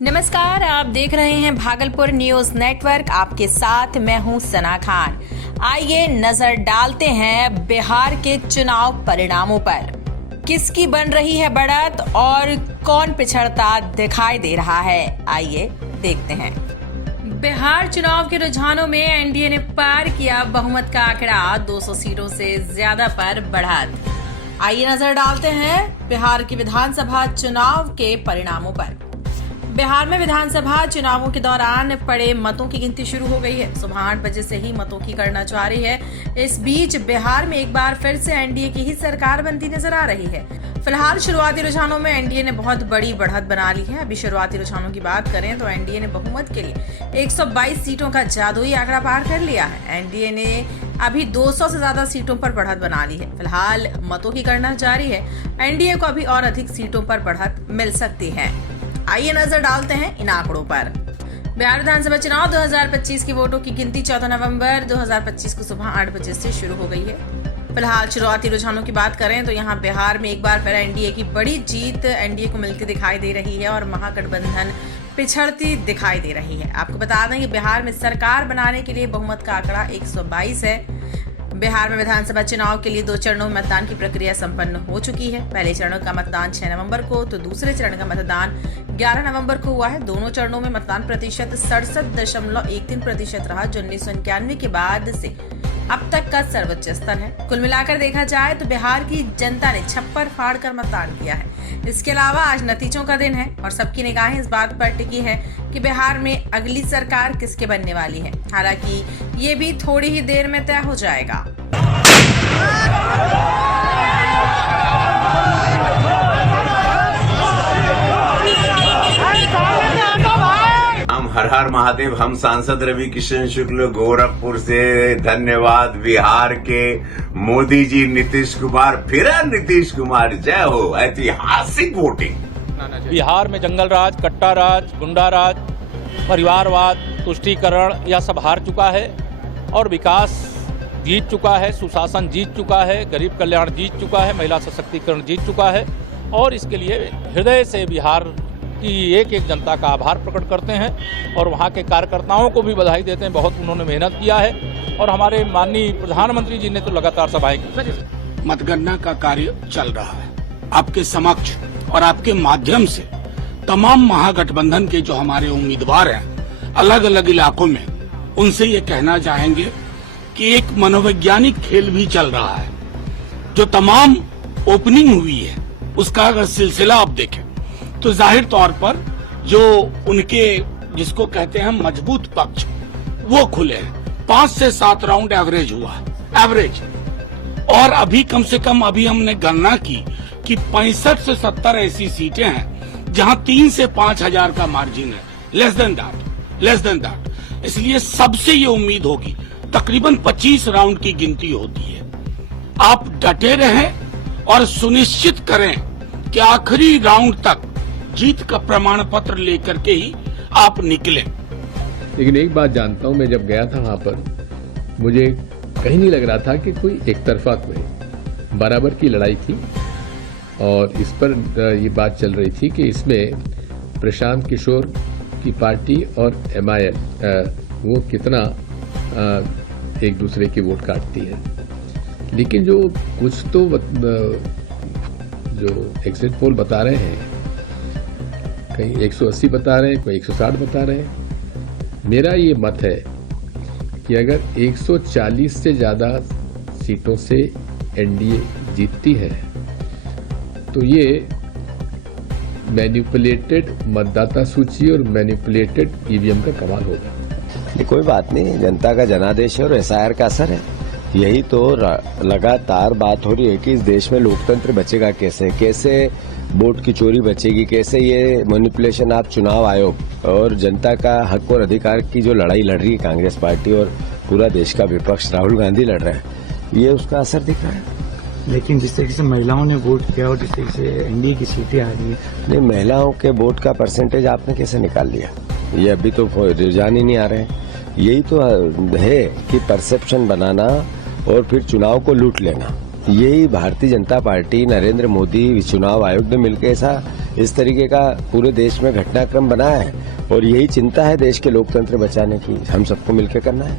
नमस्कार, आप देख रहे हैं भागलपुर न्यूज नेटवर्क। आपके साथ मैं हूं सना खान। आइए नजर डालते हैं बिहार के चुनाव परिणामों पर। किसकी बन रही है बढ़त और कौन पिछड़ता दिखाई दे रहा है, आइए देखते हैं। बिहार चुनाव के रुझानों में एनडीए ने पार किया बहुमत का आंकड़ा, 200 सीटों से ज्यादा पर बढ़त। आइए नजर डालते हैं बिहार की विधानसभा चुनाव के परिणामों पर। बिहार में विधानसभा चुनावों के दौरान पड़े मतों की गिनती शुरू हो गई है। सुबह 8 बजे से ही मतों की गणना जारी है। इस बीच बिहार में एक बार फिर से एनडीए की ही सरकार बनती नजर आ रही है। फिलहाल शुरुआती रुझानों में एनडीए ने बहुत बड़ी बढ़त बना ली है। अभी शुरुआती रुझानों की बात करें तो एनडीए ने बहुमत के लिए 122 सीटों का जादुई आंकड़ा पार कर लिया है। एनडीए ने अभी 200 से ज्यादा सीटों पर बढ़त बना ली है। फिलहाल मतों की गणना जारी है। एनडीए को अभी और अधिक सीटों पर बढ़त मिल सकती है। आइए नजर डालते हैं इन आंकड़ों पर। बिहार विधानसभा चुनाव 2025 की वोटों की गिनती 14 नवंबर 2025 को सुबह 8 बजे से शुरू हो गई है। फिलहाल शुरुआती रुझानों की बात करें तो यहाँ बिहार में एक बार फिर एनडीए की बड़ी जीत एनडीए को मिलती दिखाई दे रही है और महागठबंधन पिछड़ती दिखाई दे रही है। आपको बता दें कि बिहार में सरकार बनाने के लिए बहुमत का आंकड़ा 122 है। बिहार में विधानसभा चुनाव के लिए 2 चरणों में मतदान की प्रक्रिया संपन्न हो चुकी है। पहले चरण का मतदान 6 नवंबर को तो दूसरे चरण का मतदान 11 नवंबर को हुआ है। दोनों चरणों में मतदान प्रतिशत 67.13% रहा, जो 1991 के बाद से अब तक का सर्वोच्च स्तर है। कुल मिलाकर देखा जाए तो बिहार की जनता ने छप्पर फाड़ कर मतदान किया है। इसके अलावा आज नतीजों का दिन है और सबकी निगाहें इस बात पर टिकी है कि बिहार में अगली सरकार किसके बनने वाली है। हालांकि ये भी थोड़ी ही देर में तय हो जाएगा। हर हर महादेव। हम सांसद रवि किशन शुक्ल गोरखपुर से। धन्यवाद बिहार के मोदी जी, नीतीश कुमार, फिर नीतीश कुमार, जय हो। ऐतिहासिक वोटिंग। बिहार में जंगल राज, कट्टा राज, गुंडा राज, परिवारवाद, तुष्टीकरण यह सब हार चुका है और विकास जीत चुका है, सुशासन जीत चुका है, गरीब कल्याण जीत चुका है, महिला सशक्तिकरण जीत चुका है। और इसके लिए हृदय से बिहार की एक एक जनता का आभार प्रकट करते हैं और वहाँ के कार्यकर्ताओं को भी बधाई देते हैं। बहुत उन्होंने मेहनत किया है और हमारे माननीय प्रधानमंत्री जी ने तो लगातार सभाएं की। मतगणना का कार्य चल रहा है। आपके समक्ष और आपके माध्यम से तमाम महागठबंधन के जो हमारे उम्मीदवार हैं अलग अलग इलाकों में, उनसे ये कहना चाहेंगे कि एक मनोवैज्ञानिक खेल भी चल रहा है। जो तमाम ओपनिंग हुई है उसका अगर सिलसिला आप देखें तो जाहिर तौर पर जो उनके जिसको कहते हैं मजबूत पक्ष वो खुले हैं। 5 से 7 राउंड एवरेज हुआ है, एवरेज। और अभी कम से कम अभी हमने गणना की कि 65 से 70 ऐसी सीटें हैं जहां 3 से 5 हजार का मार्जिन है, लेस देन दैट। इसलिए सबसे ये उम्मीद होगी तकरीबन 25 राउंड की गिनती होती है। आप डटे रहें और सुनिश्चित करें कि आखिरी राउंड तक जीत का प्रमाण पत्र लेकर के ही आप निकले। लेकिन एक बात जानता हूं, मैं जब गया था वहां पर मुझे कहीं नहीं लग रहा था कि कोई एक तरफा कोई बराबर की लड़ाई थी। और इस पर ये बात चल रही थी कि इसमें प्रशांत किशोर की पार्टी और MIL वो कितना एक दूसरे की वोट काटती है। लेकिन जो कुछ तो जो एग्जिट पोल बता रहे हैं, कहीं 180 बता रहे हैं, कोई 160 बता रहे हैं। मेरा ये मत है कि अगर 140 से ज्यादा सीटों से एनडीए जीतती है तो ये मैनिपुलेटेड मतदाता सूची और मैनिपुलेटेड ईवीएम का कमाल होगा। ये कोई बात नहीं, जनता का जनादेश है और SIR का असर है। यही तो लगातार बात हो रही है कि इस देश में लोकतंत्र बचेगा कैसे वोट की चोरी बचेगी, कैसे ये मैनिपुलेशन। आप चुनाव आयोग और जनता का हक और अधिकार की जो लड़ाई लड़ रही है कांग्रेस पार्टी और पूरा देश का विपक्ष राहुल गांधी लड़ रहे हैं, ये उसका असर दिख रहा है। लेकिन जिस तरीके से महिलाओं ने वोट किया और जिस तरीके से एनडीए की सीटें आ रही है, नहीं, महिलाओं के वोट का परसेंटेज आपने कैसे निकाल लिया? ये अभी तो रुझान ही नहीं आ रहे। यही तो है कि परसेप्शन बनाना और फिर चुनाव को लूट लेना। यही भारतीय जनता पार्टी, नरेंद्र मोदी, चुनाव आयोग ने मिलकर इस तरीके का पूरे देश में घटनाक्रम बनाया है और यही चिंता है देश के लोकतंत्र बचाने की, हम सबको मिलकर करना है।